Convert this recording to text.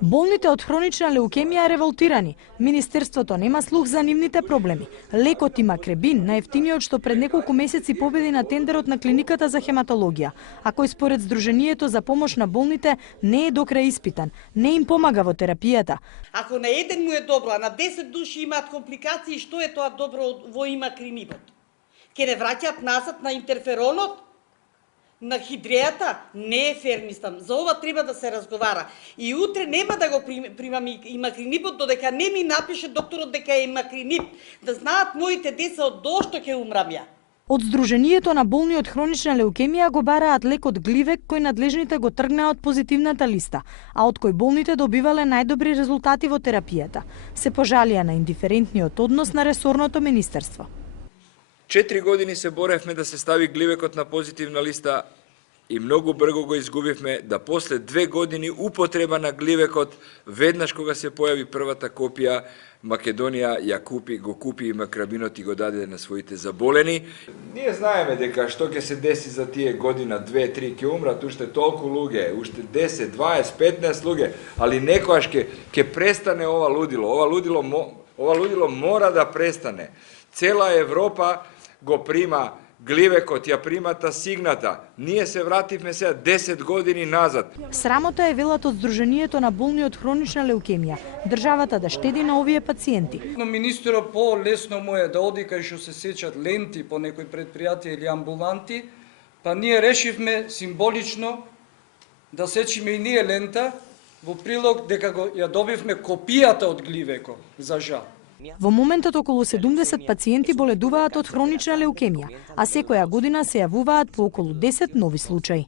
Болните од хронична леукемија револтирани. Министерството нема слух за нивните проблеми. Лекот имакребин, најевтиниот што пред неколку месеци победи на тендерот на клиниката за хематологија, а кој според Сдруженијето за помош на болните не е до крај испитан, не им помага во терапијата. Ако на еден му е добро, а на 10 души имаат компликации, што е тоа добро во имакринибот? Ке не враќаат назад на интерферонот? На хидрејата не е фермистан. За ова треба да се разговара. И утре нема да го примам имакринибот, додека не ми напише докторот дека е имакринип. Да знаат моите деца од што ќе умрам ја. Од Сдруженијето на болни од хронична леукемија го бараат лекот Гливек, кој надлежните го тргнаа од позитивната листа, а од кој болните добивале најдобри резултати во терапијата. Се пожалија на индиферентниот однос на ресорното министерство. 4 години се боревме да се стави Гливекот на позитивна листа и многу брзо го изгубивме, да после 2 години употреба на Гливекот, веднаш кога се појави првата копија, Македонија го купи имакрабинот и го даде на своите заболени. Ние знаеме дека што ќе се деси за тие година, 2-3, ќе умрат уште толку луѓе, уште 10, 20, 15 луѓе, али некојаш ќе престане ова лудило. Ова лудило мора да престане. Цела Европа го прима Гливекот, ја примата сигната. Ние се вративме сега 10 години назад. Срамота е, велат од Сдруженијето на болни од хронична леукемија, државата да штеди на овие пациенти. Но министерот по-лесно му е да оди кај што се сечат ленти по некои предпријатија или амбуланти, па ние решивме символично да сечиме и ние лента во прилог дека ја добивме копијата од Гливекот, за жал. Во моментот околу 70 пациенти боледуваат од хронична леукемија, а секоја година се јавуваат по околу 10 нови случаи.